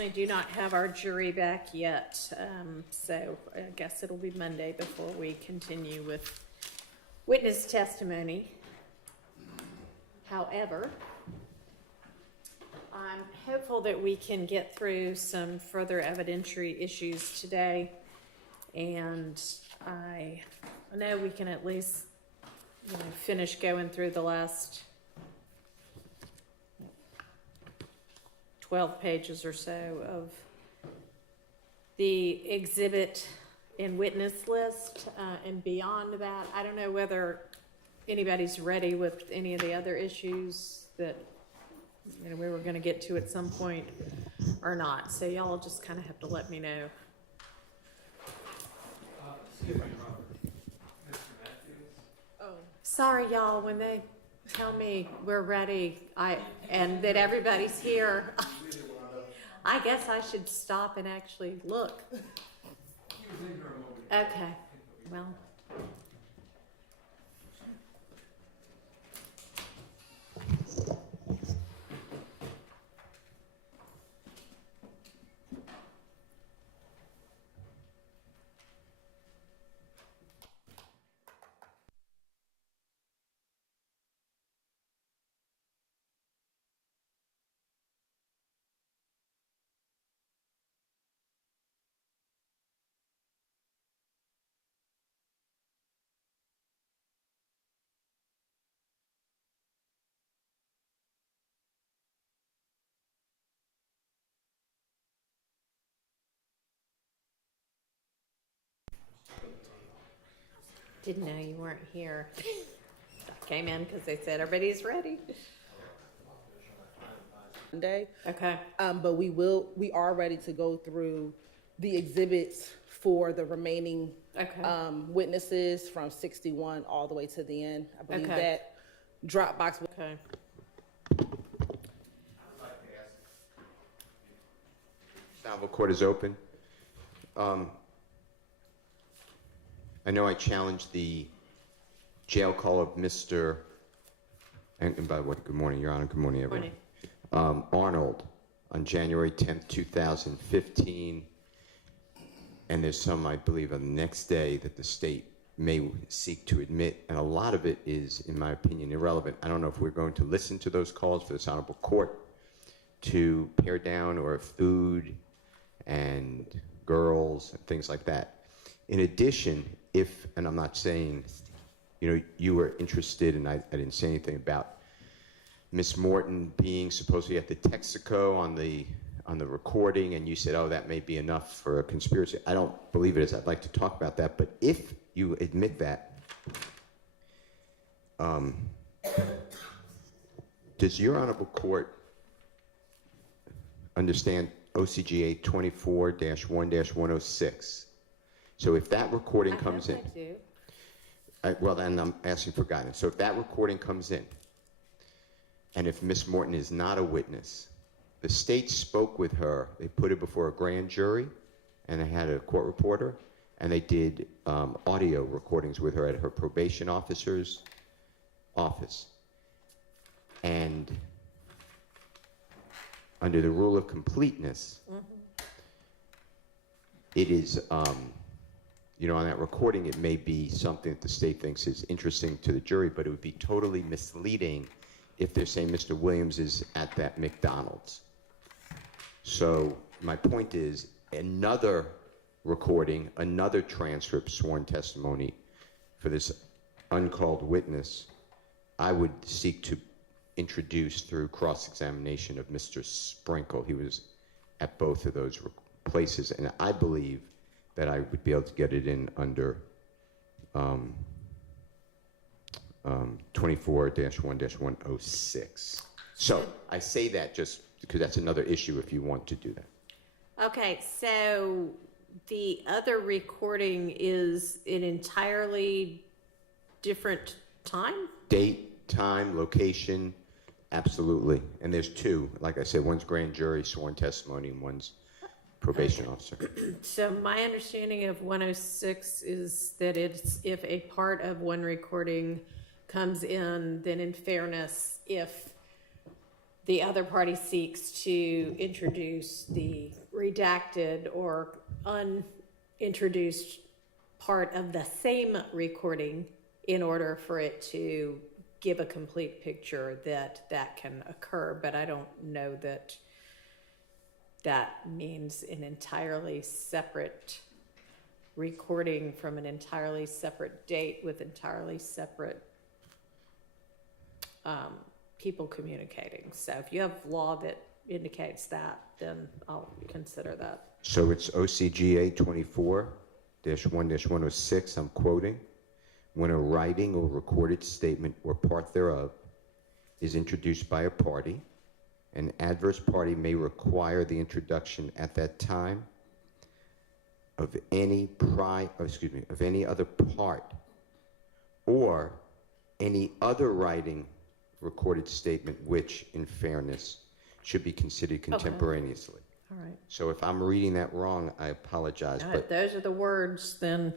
I do not have our jury back yet, so I guess it'll be Monday before we continue with witness testimony. However, I'm hopeful that we can get through some further evidentiary issues today, and I know we can at least, finish going through the last 12 pages or so of the exhibit and witness list, and beyond that, I don't know whether anybody's ready with any of the other issues that we were going to get to at some point or not. So y'all just kind of have to let me know. Excuse me, Robert. Mr. Matthews? Oh, sorry, y'all. When they tell me we're ready, and that everybody's here, I guess I should stop and actually look. He was in here a moment. Okay. Well. Didn't know you weren't here. I came in because they said everybody's ready. Monday. Okay. But we are ready to go through the exhibits for the remaining witnesses from 61 all the way to the end. I believe that Dropbox. Okay. Salvo court is open. I know I challenged the jail call of Mr. And by the way, good morning, Your Honor. Good morning, everyone. Arnold on January 10th, 2015. And there's some, I believe, on the next day that the state may seek to admit. And a lot of it is, in my opinion, irrelevant. I don't know if we're going to listen to those calls for this honorable court to pare down, or food and girls and things like that. In addition, if, and I'm not saying, you were interested, and I didn't say anything about Miss Morton being supposedly at the Texaco on the recording, and you said, oh, that may be enough for a conspiracy. I don't believe it is. I'd like to talk about that. But if you admit that, does your honorable court understand OCGA 24-1-106? So if that recording comes in, well, then I'm asking for guidance. So if that recording comes in, and if Miss Morton is not a witness, the state spoke with her, they put it before a grand jury, and they had a court reporter, and they did audio recordings with her at her probation officer's office. And under the rule of completeness, it is, on that recording, it may be something that the state thinks is interesting to the jury, but it would be totally misleading if they're saying Mr. Williams is at that McDonald's. So my point is, another recording, another transcript, sworn testimony for this uncalled witness, I would seek to introduce through cross-examination of Mr. Sprinkle. He was at both of those places, and I believe that I would be able to get it in under 24-1-106. So I say that just because that's another issue if you want to do that. Okay, so the other recording is an entirely different time? Date, time, location, absolutely. And there's two. Like I said, one's grand jury sworn testimony and one's probation officer. So my understanding of 106 is that it's if a part of one recording comes in, then in fairness, if the other party seeks to introduce the redacted or unintroduced part of the same recording in order for it to give a complete picture, that can occur. But I don't know that that means an entirely separate recording from an entirely separate date with entirely separate people communicating. So if you have law that indicates that, then I'll consider that. So it's OCGA 24-1-106, I'm quoting, when a writing or recorded statement or part thereof is introduced by a party, an adverse party may require the introduction at that time of any other part or any other writing, recorded statement which, in fairness, should be considered contemporaneously. All right. So if I'm reading that wrong, I apologize. All But right, those are the words, then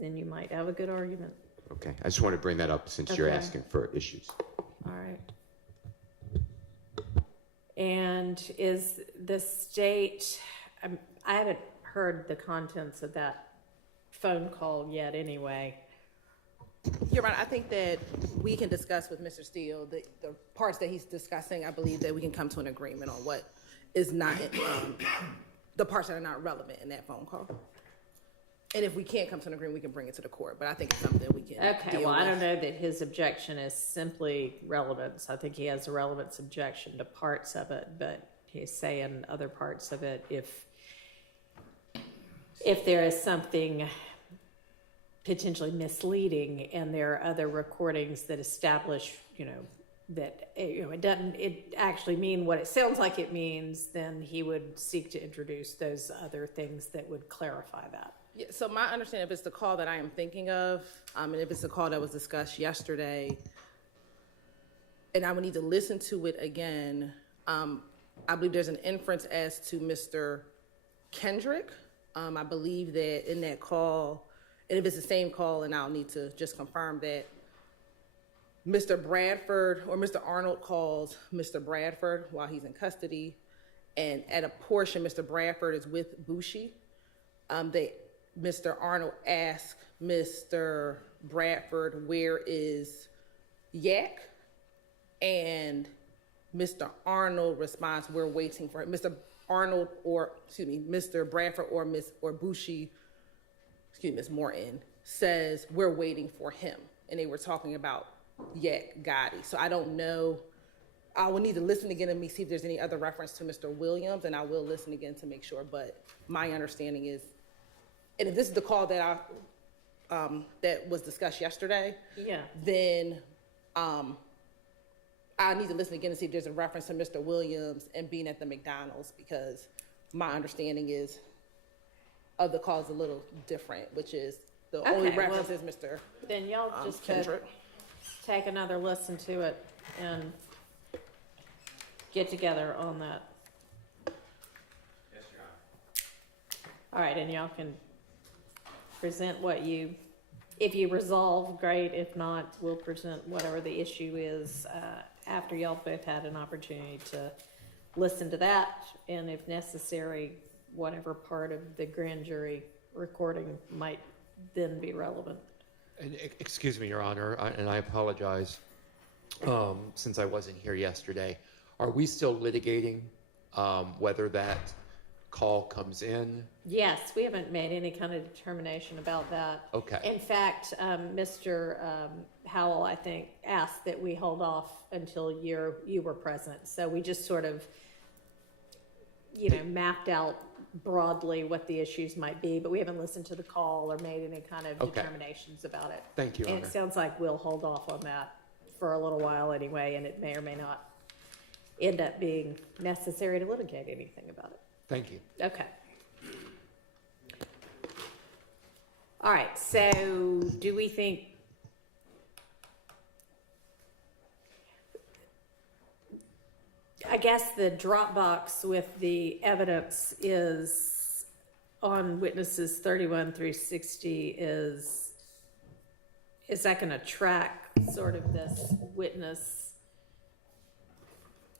you might have a good argument. okay, I just want to bring that up since you're Okay. asking for issues. All right. And is the state, I haven't heard the contents of that phone call yet anyway. You're right. I think that we can discuss with Mr. Steele the parts that he's discussing. I believe that we can come to an agreement on what is not, the parts that are not relevant in that phone call. And if we can't come to an agreement, we can bring it to the court. But I think it's something we can Okay, deal well, I with. don't know that his objection is simply relevance. I think he has a relevance objection to parts of it, but he's saying other parts of it, if there is something potentially misleading and there are other recordings that establish, that, it actually mean what it sounds like it means, then he would seek to introduce those other things that would clarify that. Yeah, so my understanding, if it's the call that I am thinking of, and if it's the call that was discussed yesterday, and I would need to listen to it again, I believe there's an inference as to Mr. Kendrick. I believe that in that call, and if it's the same call, and I'll need to just confirm that, Mr. Bradford or Mr. Arnold calls Mr. Bradford while he's in custody, and at a portion, Mr. Bradford is with Bushi. Mr. Arnold asked Mr. Bradford, where is Yak? And Mr. Arnold responds, we're waiting for him. Mr. Bradford or Bushi, Ms. Morton, says, we're waiting for him. And they were talking about Yak Gotti. So I don't know. I will need to listen again and see if there's any other reference to Mr. Williams, and I will listen again to make sure. But my understanding is, and if this is the call that that was discussed yesterday, Yeah. then I need to listen again and see if there's a reference to Mr. Williams and being at the McDonald's, because my understanding is of the call is a little different, which is the only reference is Mr. Then y'all just Kendrick. take another listen to it and get together on that. Yes, Your Honor. All right, and y'all can present if you resolve, great. If not, we'll present whatever the issue is after y'all both had an opportunity to listen to that, and if necessary, whatever part of the grand jury recording might then be relevant. And, excuse me, Your Honor, and I apologize since I wasn't here yesterday. Are we still litigating whether that call comes in? Yes, we haven't made any kind of determination about that. Okay. In fact, Mr. Howell, I think, asked that we hold off until you were present. So we just sort of, mapped out broadly what the issues might be, but we haven't listened to the call or made any kind of determinations about it. Thank you, Your And Honor. it sounds like we'll hold off on that for a little while anyway, and it may or may not end up being necessary to litigate anything about it. Thank you. Okay. All right, so do we think, I guess the Dropbox with the evidence is on witnesses 31 through 60 is that going to track sort of this witness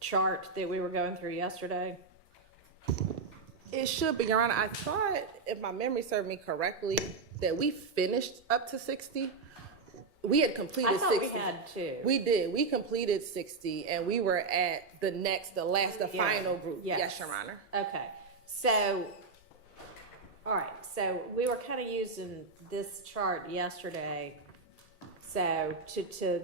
chart that we were going through yesterday? It should be, Your Honor. I thought, if my memory served me correctly, that we finished up to 60. We had completed 60. I thought we had two. We did. We completed 60, and we were at the final group. Yes, Your Honor. Okay. So, all right. So we were kind of using this chart yesterday. So to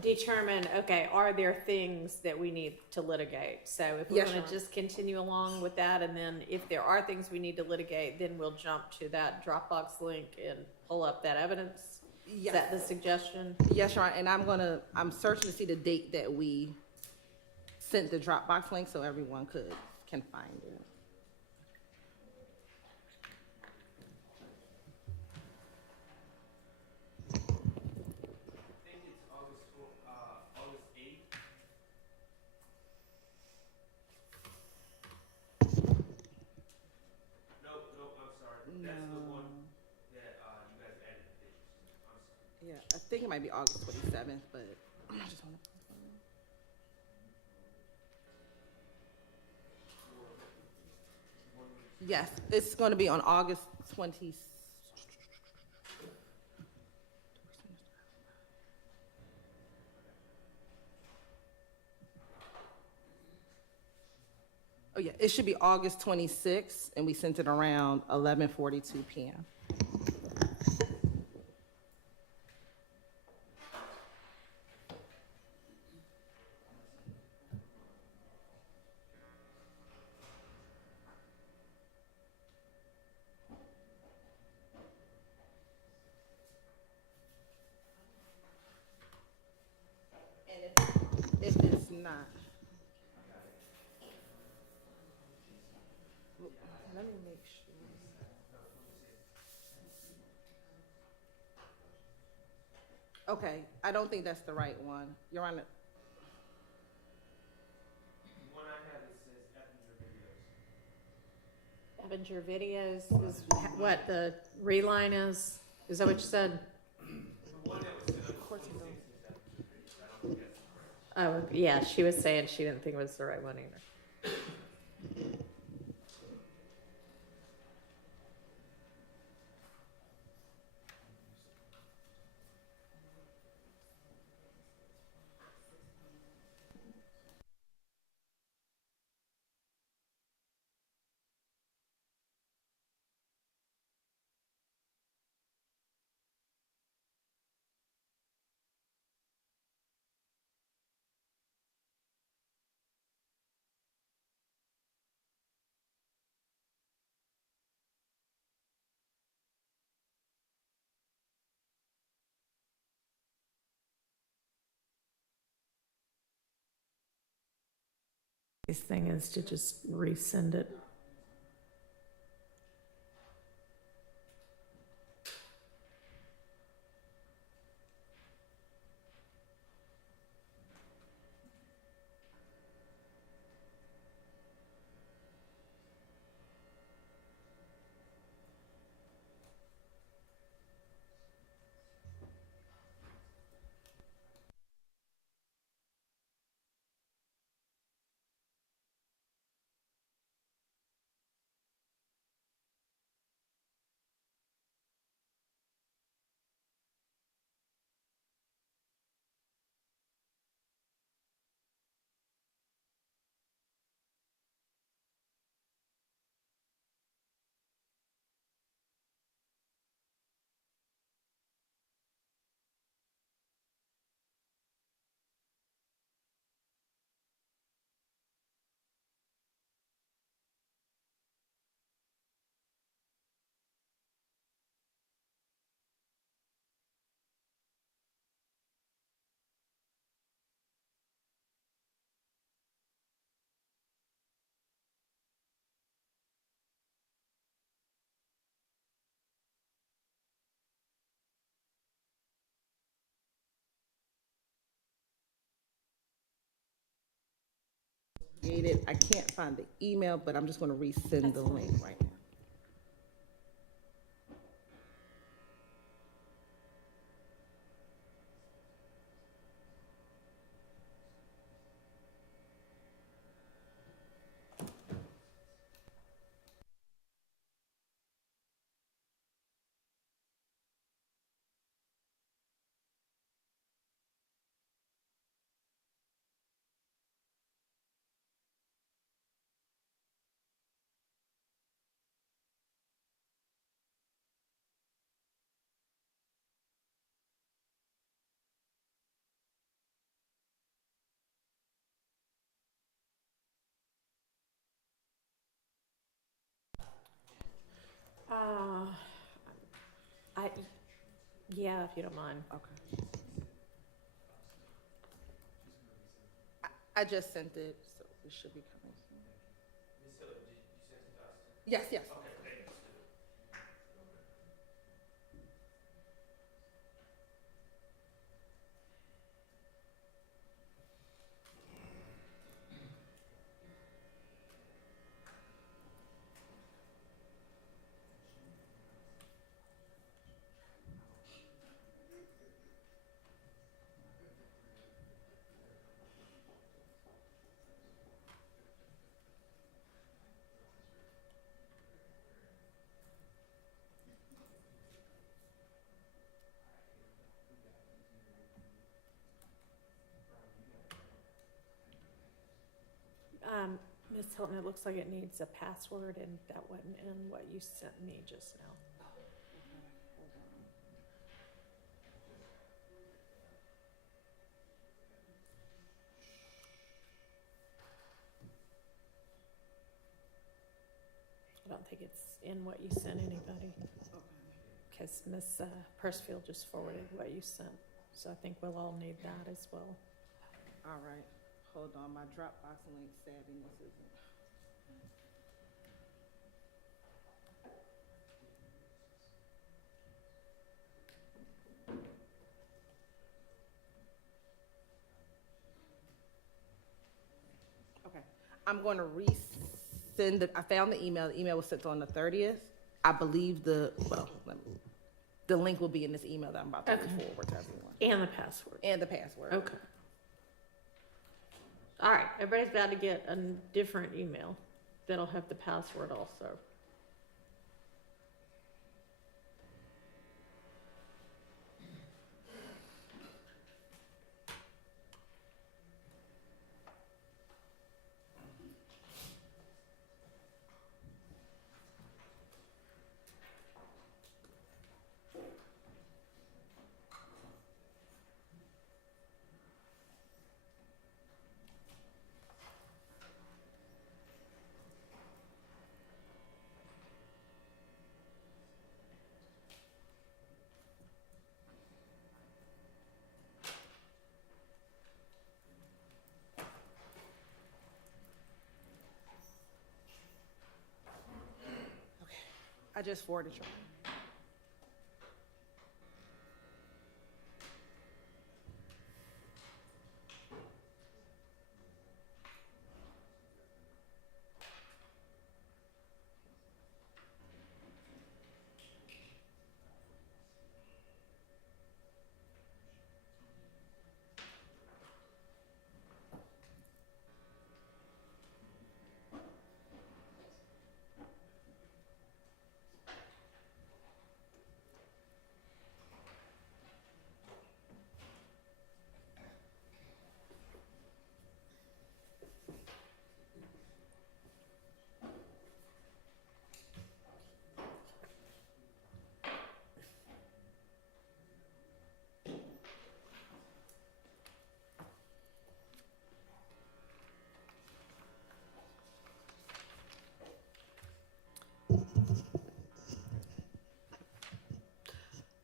determine, okay, are there things that we need to litigate? So if we're going to just continue along with that, and then if there are things we need to litigate, then we'll jump to that Dropbox link and pull up that evidence. Yes. Is that the suggestion? Yes, Your Honor. And I'm searching to see the date that we sent the Dropbox link so everyone can find it. August 8th. No, I'm sorry. That's the one that you guys added the pictures to. I'm sorry. Yeah, I think it might be August 27th, but I just want to. Yes, it's going to be on August 20th. Oh yeah, it should be August 26th, and we sent it around 11:42 p.m. And if it's not, let me make sure. Okay, I don't think that's the right one. Your Honor. The one I have, it says Evinger videos is what the reline is? Is that what you said? the one that was sent up. Oh, yeah, she was saying she didn't think it was the right one either. This thing is to just resend it. I can't find the email, but I'm just going to resend the link right now. Yeah, if you don't mind. Okay. I just sent it, so it should be coming soon. Ms. Hill, did you send it to us too? Yes, yes. Okay, thank you. Ms. Hilton, it looks like it needs a password, and that wasn't in what you sent me just now. I don't think it's in what you sent anybody, because Ms. Persfield just forwarded what you sent, so I think we'll all need that as well. All right, hold on, my Dropbox link savviness isn't. Okay, I'm going to resend it. I found the email. The email was sent on the 30th. I believe the link will be in this email that I'm about to forward to everyone. And the password. And the password. Okay. All right, everybody's about to get a different email that'll have the password also. I just forwarded you.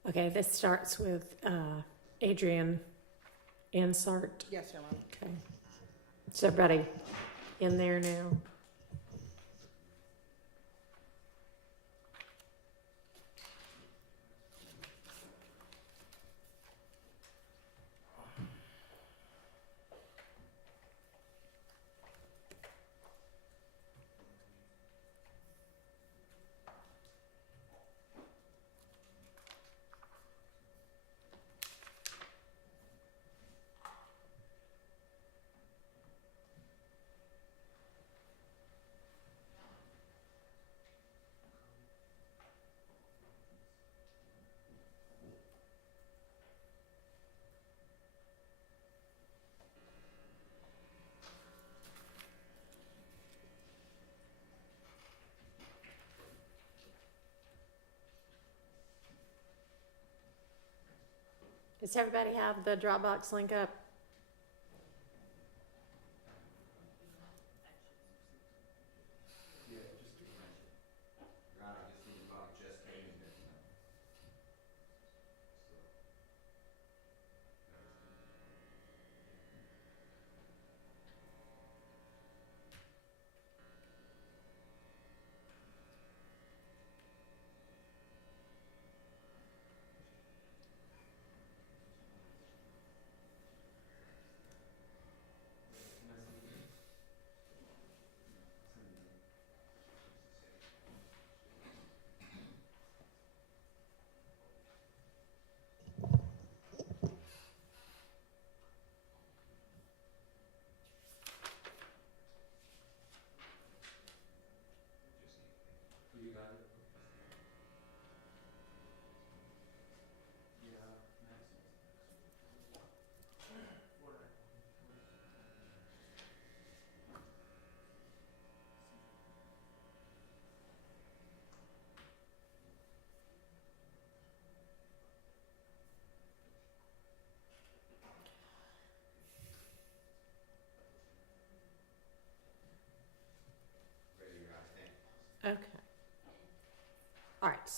Okay, this starts with Adrian Ansart. Yes, Your Honor. Okay. Is everybody in there now? Does everybody have the Dropbox link up?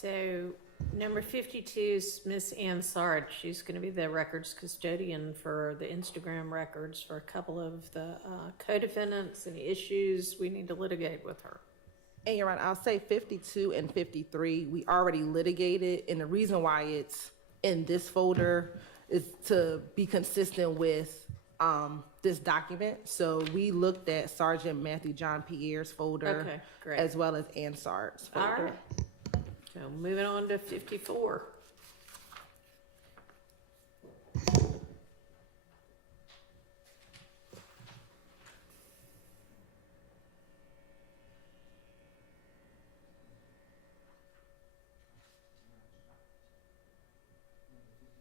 so number 52 is Miss Ann Sard. She's going to be the records custodian for the Instagram records for a couple of the co-defendants. Any issues we need to litigate with her? And Your Honor, I'll say 52 and 53, we already litigated, and the reason why it's in this folder is to be consistent with this document. So we looked at Sergeant Matthew John Pierre's folder, Okay, great. as well as Ansart's All folder. right. So moving on to 54.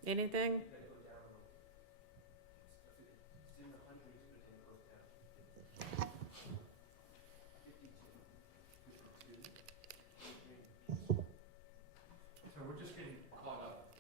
Anything? You gotta go down a little. It's in the hundreds, but then it goes down. 52. So we're just getting caught up.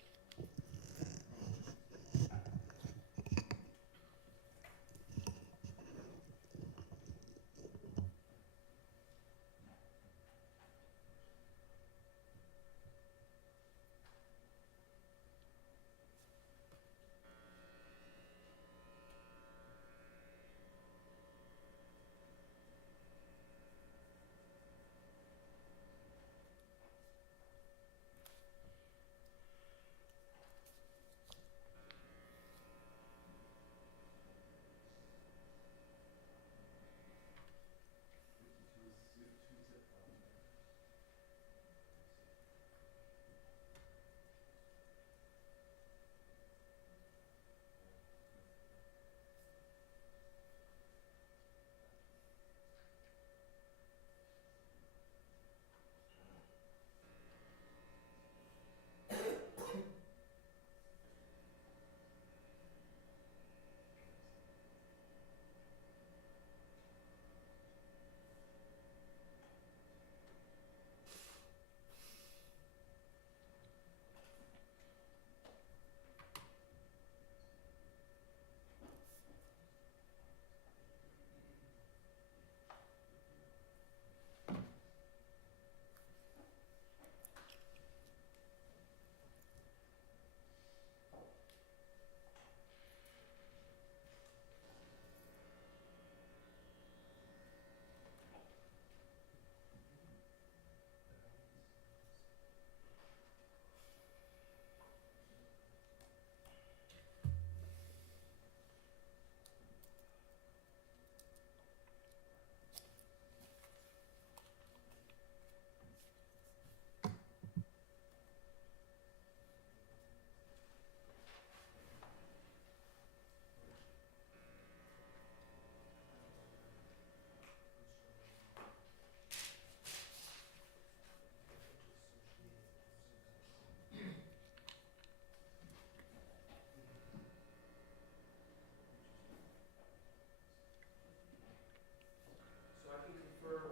So I can confirm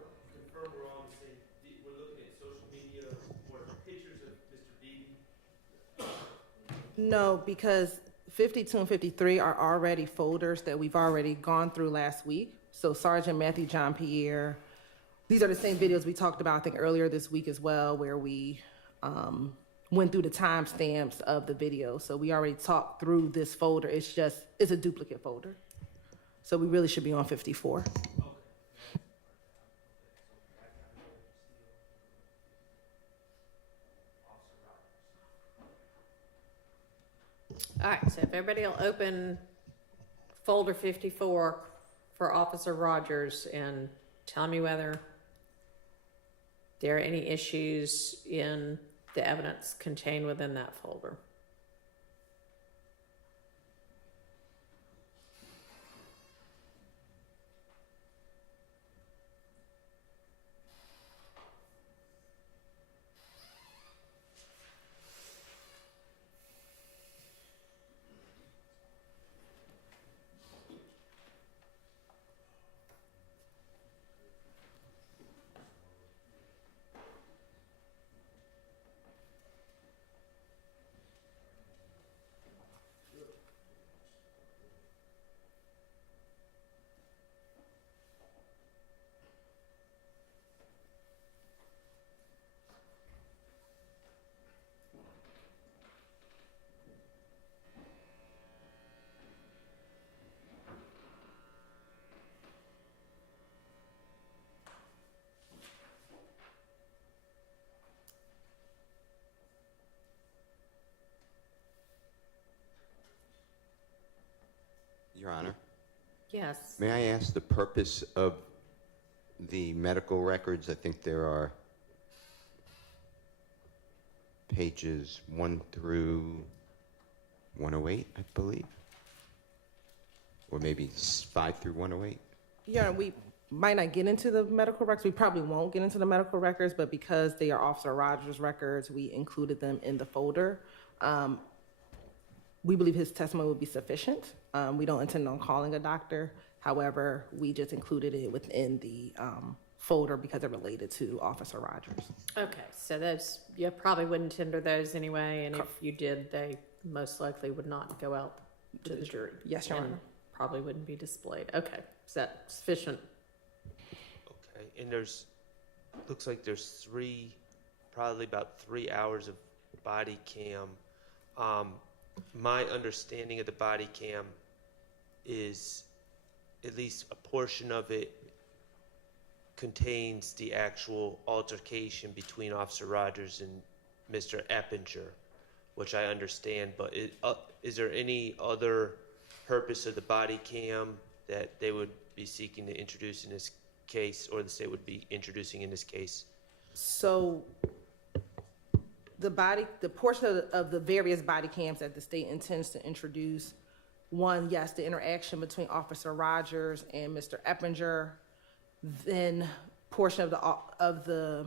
we're all on the same, we're looking at social media or pictures of Mr. Beebe. No, because 52 and 53 are already folders that we've already gone through last week. So Sergeant Matthew John Pierre, these are the same videos we talked about, I think, earlier this week as well, where we went through the timestamps of the video. So we already talked through this folder. It's a duplicate folder. So we really should be on 54. All right, so if everybody will open folder 54 for Officer Rogers and tell me whether there are any issues in the evidence contained within that folder. Your Honor, Yes. may I ask the purpose of the medical records? I think there are pages 1 through 108, I believe, or maybe 5 through 108. Yeah, we might not get into the medical records. We probably won't get into the medical records, but because they are Officer Rogers' records, we included them in the folder. We believe his testimony would be sufficient. We don't intend on calling a doctor. However, we just included it within the folder because it related to Officer Rogers. Okay, so those, you probably wouldn't tender those anyway, and if you did, they most likely would not go out to the jury. Yes, Your and Honor. Probably wouldn't be displayed. Okay, is that sufficient? Okay, and looks like there's probably about 3 hours of body cam. My understanding of the body cam is at least a portion of it contains the actual altercation between Officer Rogers and Mr. Eppinger, which I understand, but is there any other purpose of the body cam that they would be seeking to introduce in this case, or the state would be introducing in this case? So the portion of the various body cams that the state intends to introduce, one, yes, the interaction between Officer Rogers and Mr. Eppinger, then portion of the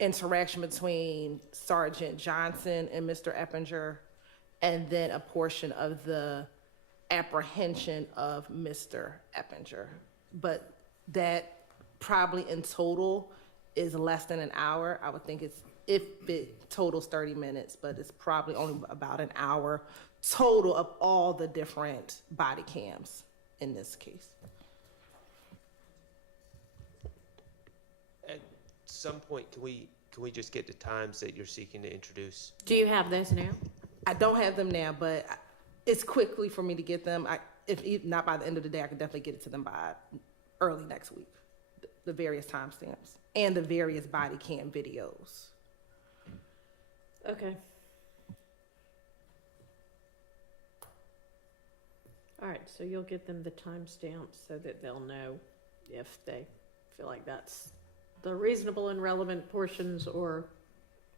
interaction between Sergeant Johnson and Mr. Eppinger, and then a portion of the apprehension of Mr. Eppinger. But that probably in total is less than an hour. I would think if it totals 30 minutes, but it's probably only about an hour total of all the different body cams in this case. At some point, can we just get the times that you're seeking to introduce? Do you have those now? I don't have them now, but it's quickly for me to get them. If not by the end of the day, I can definitely get it to them by early next week. The various timestamps and the various body cam videos. Okay. All right, so you'll get them the timestamps so that they'll know if they feel like that's the reasonable and relevant portions or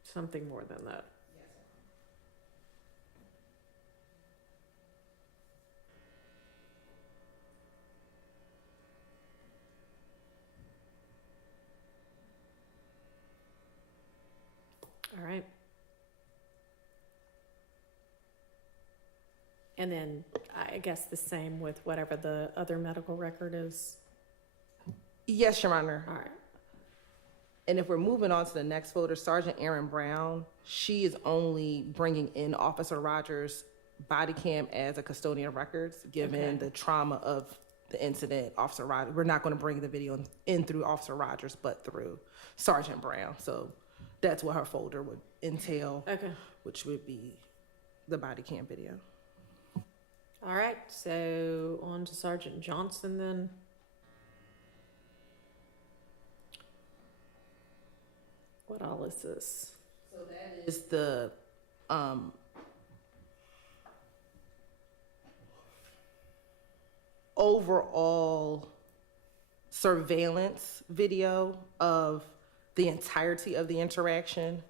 something more than that. All right. And then I guess the same with whatever the other medical record is. Yes, Your Honor. All right. And if we're moving on to the next folder, Sergeant Erin Brown, she is only bringing in Officer Rogers' body cam as a custodian of records, given the trauma of the incident. Officer Rogers, we're not going to bring the video in through Officer Rogers, but through Sergeant Brown. So that's what her folder would entail, which would be the body cam video. All right, so on to Sergeant Johnson then. What all is this? So that is the overall surveillance video of the entirety of the interaction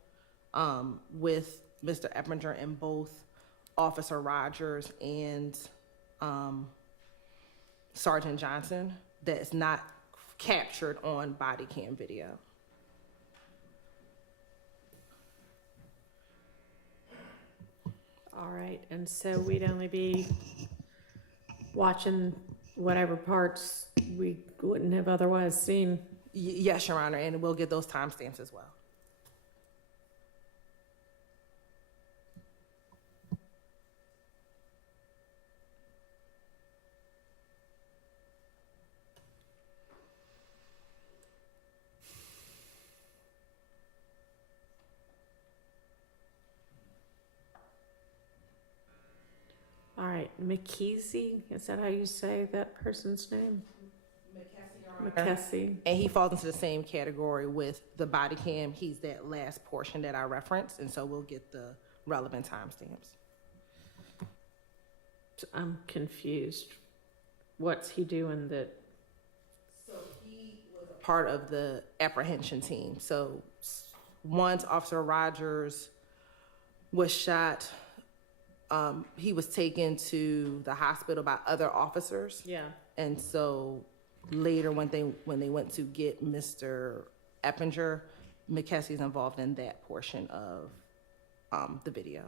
with Mr. Eppinger and both Officer Rogers and Sergeant Johnson that's not captured on body cam video. All right, and so we'd only be watching whatever parts we wouldn't have otherwise seen. Yes, Your Honor, and we'll get those timestamps as well. All right, McKessie, is that how you say that person's name? McKessie. And he falls into the same category with the body cam. He's that last portion that I referenced, and so we'll get the relevant timestamps. I'm confused. what's he doing that? So he was a part of the apprehension team. So once Officer Rogers was shot, he was taken to the hospital by other officers. Yeah. And so later when they went to get Mr. Eppinger, McKessie's involved in that portion of the video.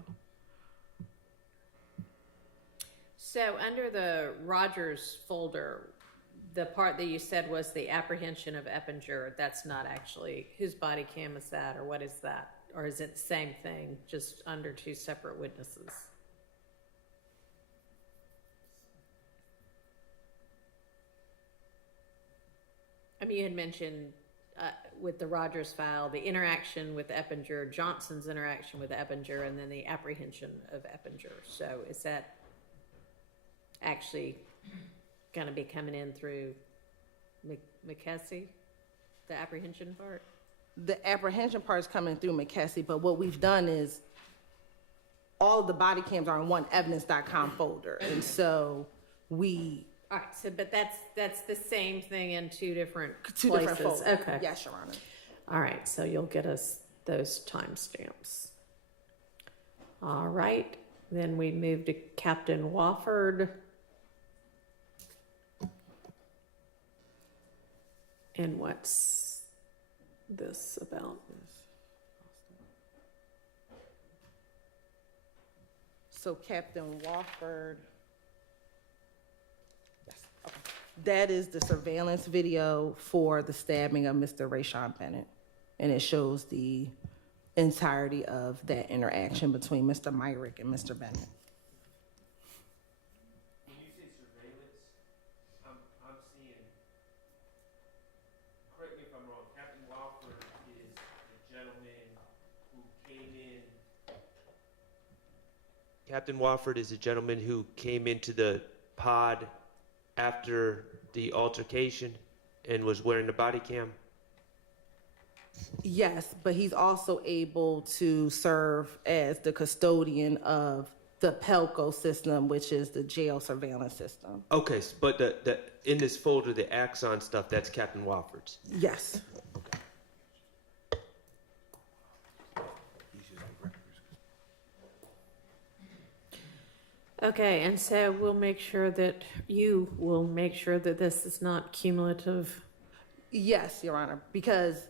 So under the Rogers folder, the part that you said was the apprehension of Eppinger, that's not actually, whose body cam is that, or what is that? Or is it the same thing, just under two separate witnesses? I mean, you had mentioned with the Rogers file, the interaction with Eppinger, Johnson's interaction with Eppinger, and then the apprehension of Eppinger. So is that actually going to be coming in through McKessie, the apprehension part? The apprehension part is coming through McKessie, but what we've done is all of the body cams are in one evidence.com folder. And so we... All right, so but that's the same thing in two different different places. folders. Okay. Yes, Your Honor. All right, so you'll get us those timestamps. All right, then we move to Captain Wofford. And what's this about? So Captain Wofford, yes, okay. That is the surveillance video for the stabbing of Mr. Rayshawn Bennett. And it shows the entirety of that interaction between Mr. Myrick and Mr. Bennett. When you say surveillance, I'm seeing, correct me if I'm wrong, Captain Wofford is the gentleman who came in. Captain Wofford is a gentleman who came into the pod after the altercation and was wearing the body cam? Yes, but he's also able to serve as the custodian of the Pelco system, which is the jail surveillance system. Okay, but the in this folder, the Axon stuff, that's Captain Wofford's. Yes. Okay, and so we'll make sure that you will make sure that this is not cumulative. Yes, Your Honor, because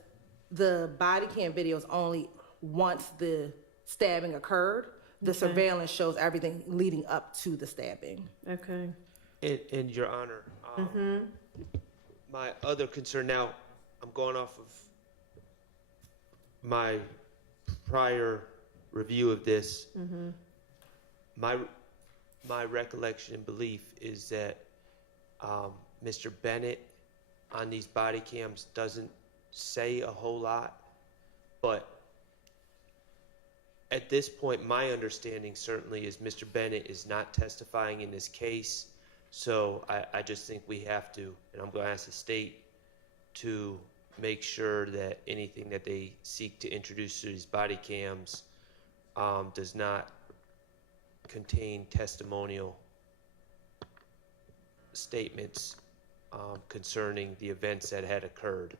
the body cam video is only once the stabbing occurred. The surveillance shows everything leading up to the stabbing. Okay. And Your Honor, my other concern now, I'm going off of my prior review of this. My recollection and belief is that Mr. Bennett on these body cams doesn't say a whole lot, but at this point, my understanding certainly is Mr. Bennett is not testifying in this case, so I just think we have to, and I'm going to ask the state to make sure that anything that they seek to introduce to these body cams does not contain testimonial statements concerning the events that had occurred.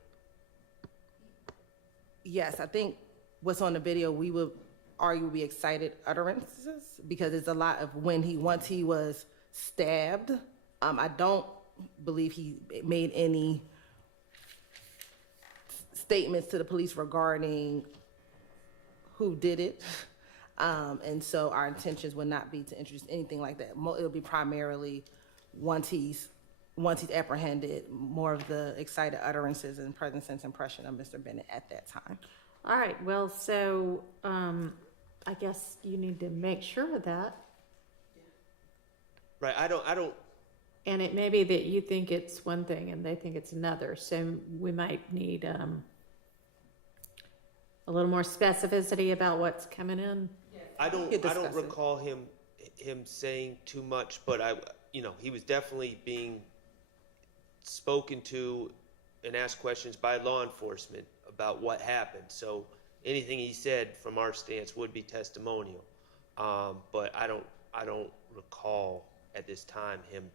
Yes, I think what's on the video, we would argue would be excited utterances because it's a lot of once he was stabbed. I don't believe he made any statements to the police regarding who did it. And so our intentions would not be to introduce anything like that. It'll be primarily once he's apprehended, more of the excited utterances and present sense impression of Mr. Bennett at that time. All right, well, so I guess you need to make sure of that. Right, I don't. And it may be that you think it's one thing and they think it's another, so we might need a little more specificity about what's coming in. I don't recall him saying too much, but he was definitely being spoken to and asked questions by law enforcement about what happened. So anything he said from our stance would be testimonial. But I don't recall at this time him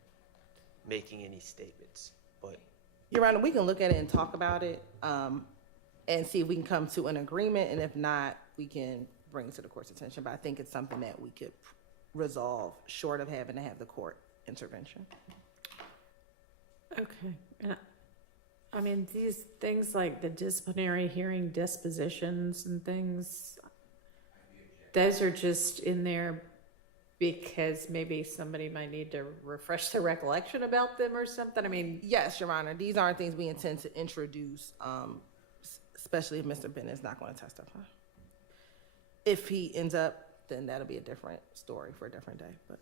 making any statements. But Your Honor, we can look at it and talk about it, and see if we can come to an agreement, and if not, we can bring it to the court's attention. But I think it's something that we could resolve short of having to have the court intervention. Okay. And I mean, these things like the disciplinary hearing dispositions and things, those are just in there because maybe somebody might need to refresh their recollection about them or something. I mean, Yes, Your Honor, these aren't things we intend to introduce, especially if Mr. Bennett is not going to testify. If he ends up, then that'll be a different story for a different day, but.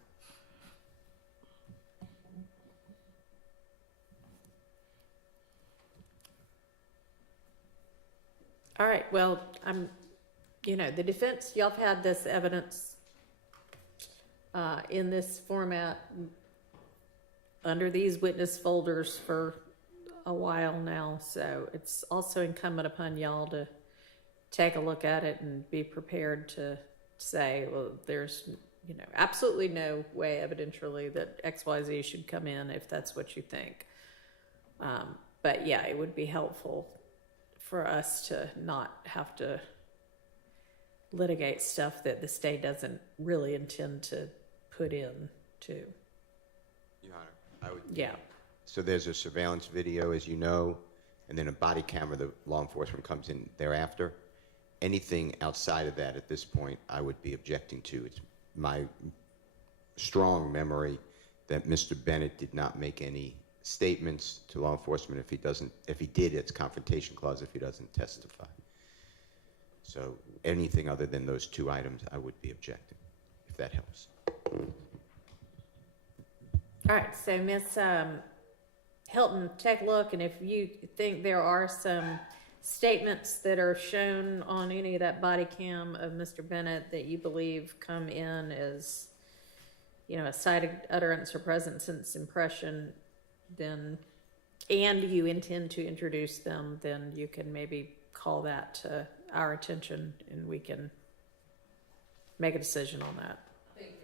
all right, well, the defense, y'all have had this evidence in this format under these witness folders for a while now, so it's also incumbent upon y'all to take a look at it and be prepared to say, well, there's, absolutely no way evidentially that XYZ should come in if that's what you think. But yeah, it would be helpful for us to not have to litigate stuff that the state doesn't really intend to put in to. Your Honor, I would. Yeah. So there's a surveillance video, as you know, and then a body camera. The law enforcement comes in thereafter. Anything outside of that at this point, I would be objecting to. It's my strong memory that Mr. Bennett did not make any statements to law enforcement. If he did, it's confrontation clause if he doesn't testify. So anything other than those two items, I would be objecting, if that helps. All right, so Miss Hilton, take a look, and if you think there are some statements that are shown on any of that body cam of Mr. Bennett that you believe come in as, a cited utterance or present sense impression, then, and you intend to introduce them, then you can maybe call that to our attention and we can make a decision on that. Thank you,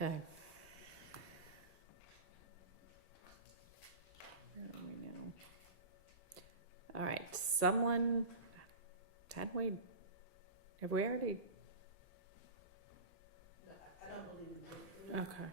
Your Honor. Okay. All right, have we already? I don't believe it. Okay.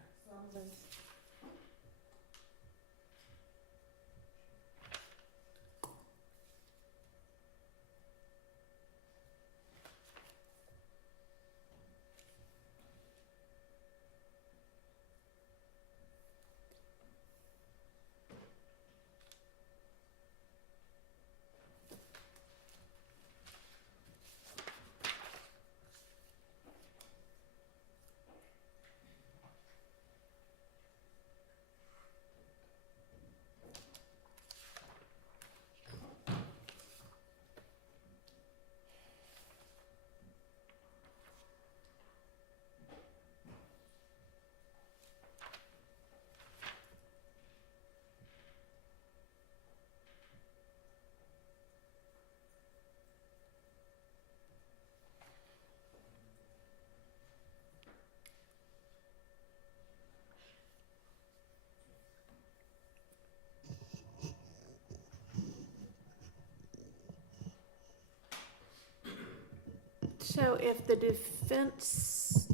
So if the defense,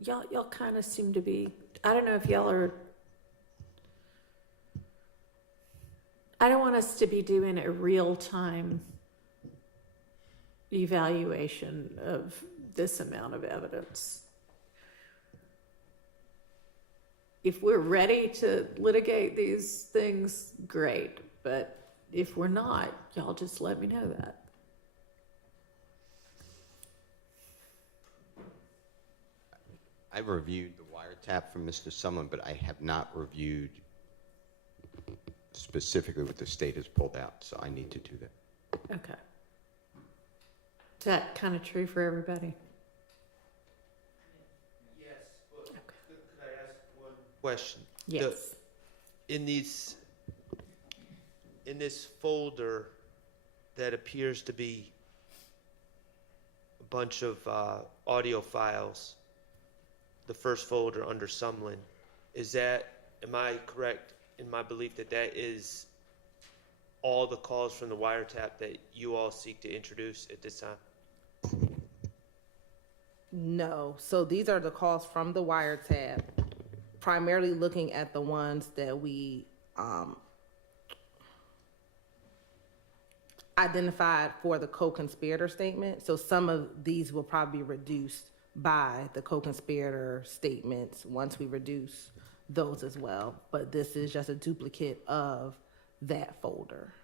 y'all kind of seem to be, I don't know if y'all are, I don't want us to be doing a real-time evaluation of this amount of evidence. If we're ready to litigate these things, great. But if we're not, y'all just let me know that. I've reviewed the wiretap from Mr. Sumlin, but I have not reviewed specifically what the state has pulled out, so I need to do that. Okay. Is that kind of true for everybody? yes, but Okay. could I ask one question? Yes. In this folder that appears to be a bunch of audio files, the first folder under Sumlin, am I correct in my belief that that is all the calls from the wiretap that you all seek to introduce at this time? No, so these are the calls from the wiretap, primarily looking at the ones that we identified for the co-conspirator statement. So some of these will probably be reduced by the co-conspirator statements once we reduce those as well. But this is just a duplicate of that folder.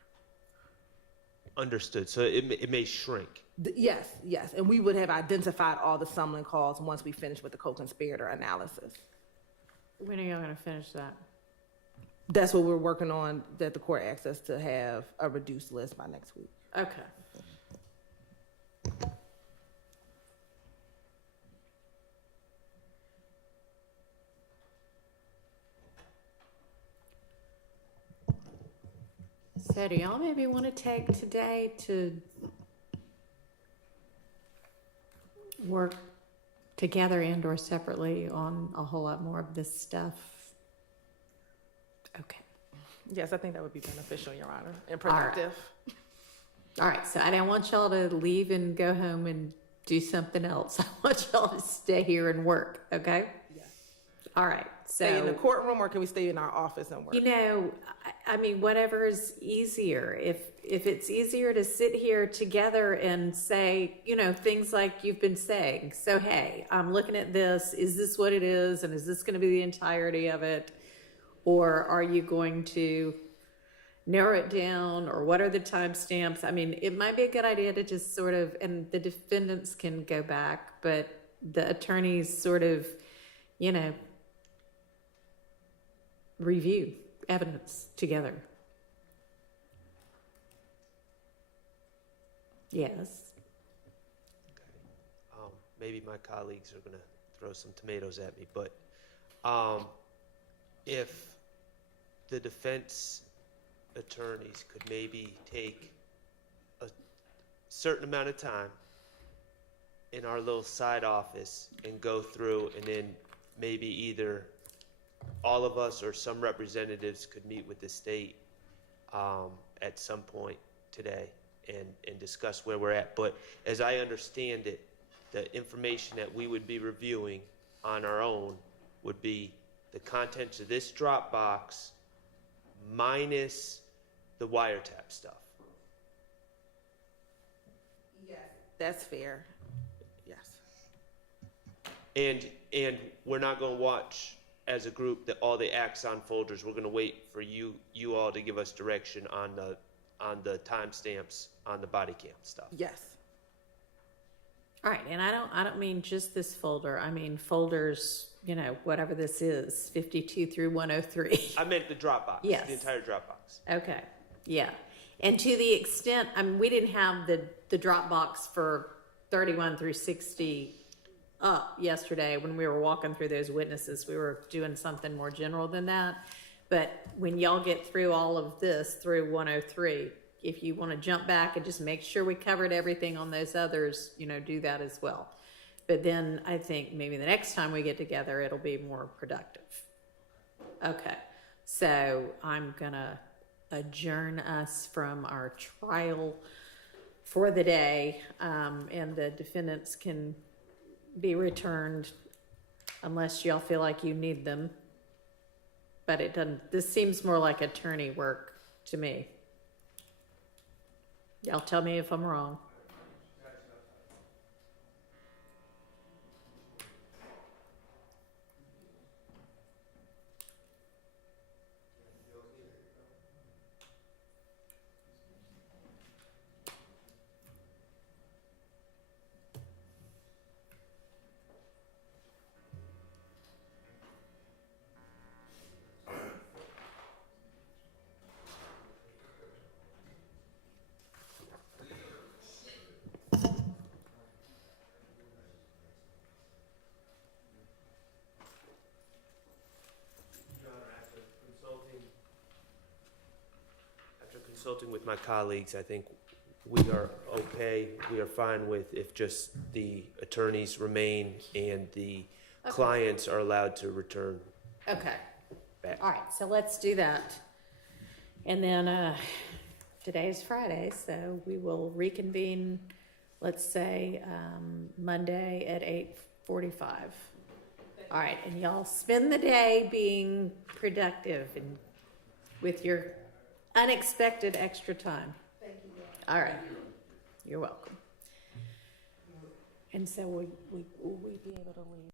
Understood. So it may shrink. Yes, and we would have identified all the Sumlin calls once we finish with the co-conspirator analysis. When are y'all gonna finish that? That's what we're working on, that the court asks us to have a reduced list by next week. Okay. So do y'all maybe want to take today to work together and or separately on a whole lot more of this stuff? Okay. Yes, I think that would be beneficial, Your Honor, and productive. All right, so I don't want y'all to leave and go home and do something else. I want y'all to stay here and work, okay? Yes. All right, so. Stay in the courtroom, or can we stay in our office and work? You know, I mean, whatever is easier. If it's easier to sit here together and say, you know, things like you've been saying. So, hey, I'm looking at this. Is this what it is? And is this going to be the entirety of it? Or are you going to narrow it down? Or what are the timestamps? I mean, it might be a good idea to just sort of, and the defendants can go back, but the attorneys sort of, you know, review evidence together. Yes. Okay. Maybe my colleagues are going to throw some tomatoes at me, but if the defense attorneys could maybe take a certain amount of time in our little side office and go through, and then maybe either all of us or some representatives could meet with the state at some point today and discuss where we're at. But as I understand it, the information that we would be reviewing on our own would be the contents of this Dropbox minus the wiretap stuff. Yes, that's fair. Yes. And we're not going to watch as a group that all the Axon folders. We're going to wait for you all to give us direction on the timestamps on the body cam stuff. Yes. All right, and I don't mean just this folder. I mean folders, you know, whatever this is, 52 through 103. I meant the Dropbox. Yes. The entire Dropbox. Okay, yeah. And to the extent, I mean, we didn't have the Dropbox for 31 through 60 up yesterday when we were walking through those witnesses. We were doing something more general than that. But when y'all get through all of this through 103, if you want to jump back and just make sure we covered everything on those others, you know, do that as well. But then I think maybe the next time we get together, it'll be more productive. Okay, so I'm gonna adjourn us from our trial for the day, and the defendants can be returned unless y'all feel like you need them. But it doesn't, this seems more like attorney work to me. Y'all tell me if I'm wrong. After consulting with my colleagues, I think we are okay. We are fine with if just the attorneys remain and the clients are allowed to return Okay. back. All right, so let's do that. And then, today is Friday, so we will reconvene, let's say, Monday at 8:45. All right, and y'all spend the day being productive and with your unexpected extra time. Thank you. All right. You're welcome. And so will we be able to leave?